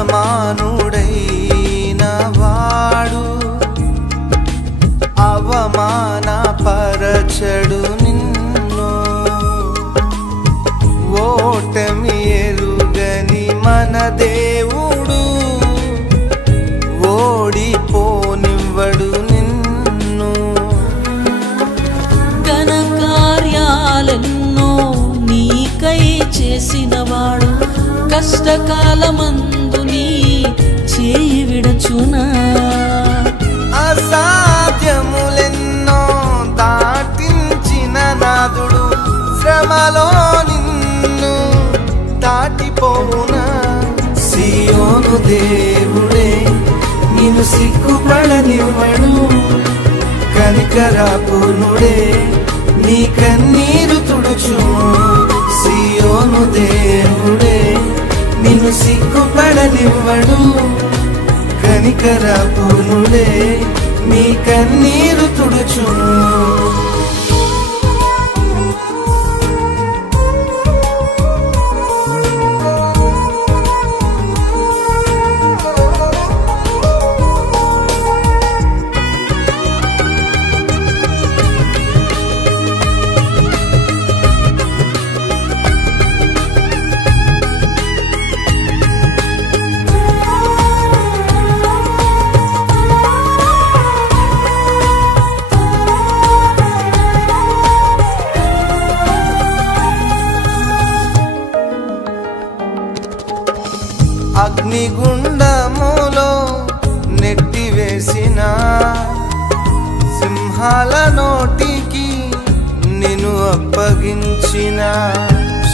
సమానుడైన వాడు అవమానపరచడు నిన్ను. ఓటమి ఎరుగని మన దేవుడు ఓడిపోనివ్వడు నిన్ను. ఘన కార్యాలెన్నో నీకై చేసినవాడు కష్టకాలమందు నీ చేయి విడచునా. అసాధ్యములెన్నో దాటించిన నాదుడు శ్రమలో నిన్ను దాటిపోవునా. సియోను దేవుడే నిన్ను సిగ్గుపడనివ్వడు. కనికరాపూర్ణుడే నీ కన్నీరు తుడుచును. సియోను దేవుడే నిన్ను సిగ్గుపడనివ్వడు. కనికరాపూర్ణుడే నీ కన్నీరు తుడుచును. అగ్నిగుండములో నెట్టివేసిన సింహాల నోటికి నిన్ను అప్పగించిన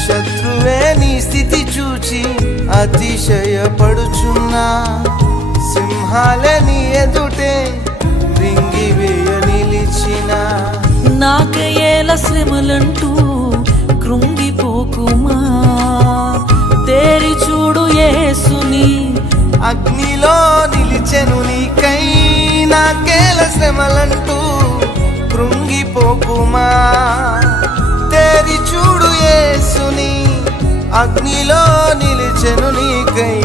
శత్రువే నీ స్థితి చూచి అతిశయపడుచున్నా. సింహాలే నీ ఎదుటే రింగివేయ నిలిచిన. నాకేల శ్రమలంటూ కృంగిపోకుమా. తేరి చూడు యేసుని అగ్నిలో నిలిచెను నీకై. నాకేల శ్రమలంటూ కృంగిపోకుమా. తేరి చూడు యేసుని అగ్నిలో నిలిచెను నీకై.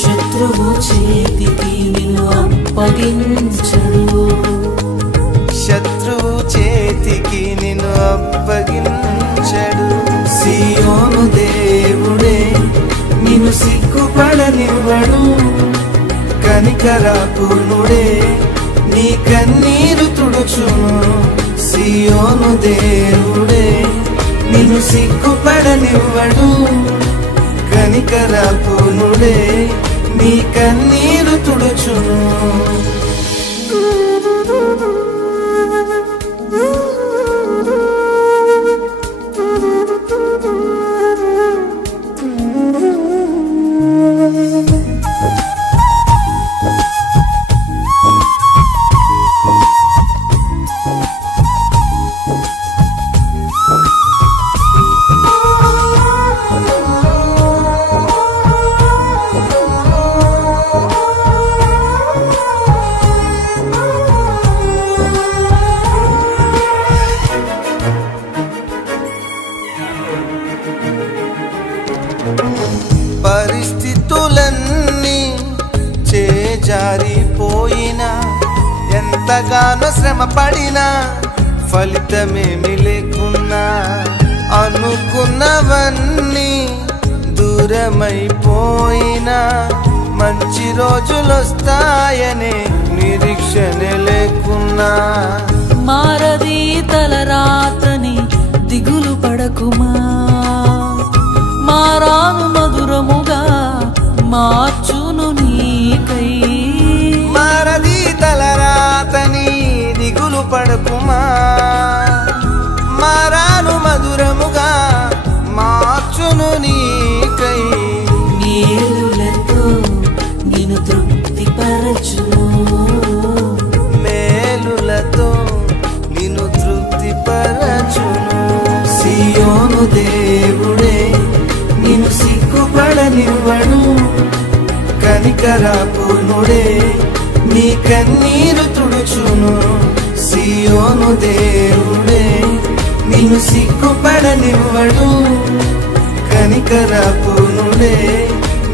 శత్రువు చేతికి నిన్ను అప్పగించడు. శత్రువు చేతికి నిన్ను అప్పగించడు. సియోను దేవుడే నిన్ను సిగ్గుపడనివ్వడు. కనికరాపూర్ణుడే నీ కన్నీరు తుడుచును. సియోను దేవుడే నిన్ను సిగ్గుపడనివ్వడు. కనికరాపూర్ణుడే నీ కన్నీరు తుడుచును. పరిస్థితులన్నీ చేజారిపోయినా ఎంతగానో శ్రమ పడినా ఫలితమేమి లేకున్నా. అనుకున్నవన్నీ దూరమైపోయినా మంచి రోజులొస్తాయనే నిరీక్షణ లేకున్నా. మారది తలరాతని దిగులు పడకుమా. మారాను మధురముగా మార్చును నీకై. మారది తలరాతని దిగులు పడకుమా. మారాను మధురముగా మార్చును నీకై. మేలులతో నిన్ను తృప్తిపరచును. మేలులతో నిన్ను తృప్తిపరచును. సియోను దేవుడే నిన్ను సిగ్గుపడనివ్వడు. కనికరాపూర్ణుడే నీ కన్నీరు తుడుచును. సియోను దేవుడే నిన్ను సిగ్గుపడనివ్వడు. కనికరాపూర్ణుడే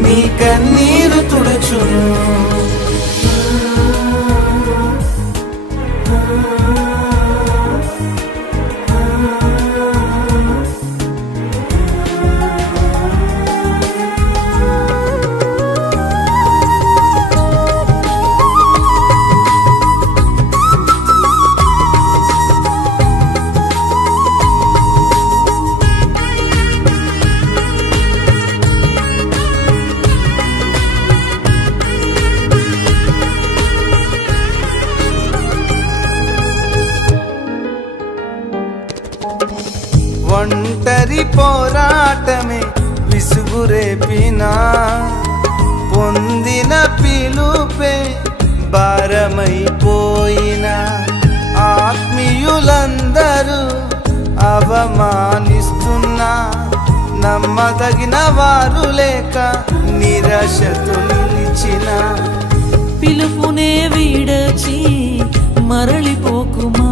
నీ కన్నీరు తుడుచును. ఒంటరి పోరాటమే విసుగురేపినా పొందిన పిలుపే భారమైపోయినా ఆత్మీయులందరూ అవమానిస్తున్నా నమ్మదగిన వారు లేక నిరాశతో నిలిచిన పిలుపునే వీడచి మరలిపోకుమా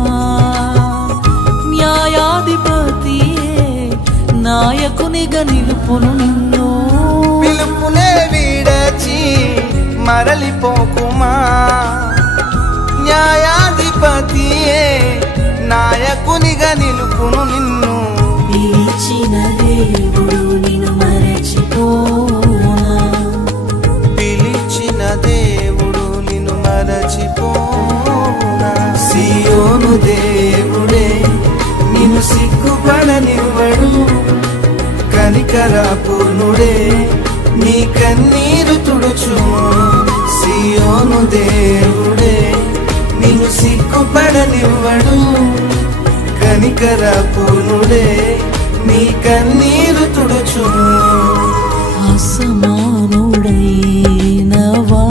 న్యాయాధిపతియే నాయకునిగా నిలుపును నిన్ను. పిలుపునే వీడచి మరలిపోకుమా న్యాయాధిపతియే నాయకునిగా నిలుపును నిన్ను. పిలిచిన దేవుడు నిన్ను మరచిపోనా పిలిచిన దేవుడు నిన్ను మరచిపోనా. సియోను దేవుడే నిన్ను సిగ్గుపడనివ్వడు కనికరపూర్ణుడే నీ కన్నీరు తుడుచును. సియోను దేవుడే నిన్ను సిగ్గుపడనివ్వడు కనికరపూర్ణుడే నీ కన్నీరు తుడుచును. అసమానుడై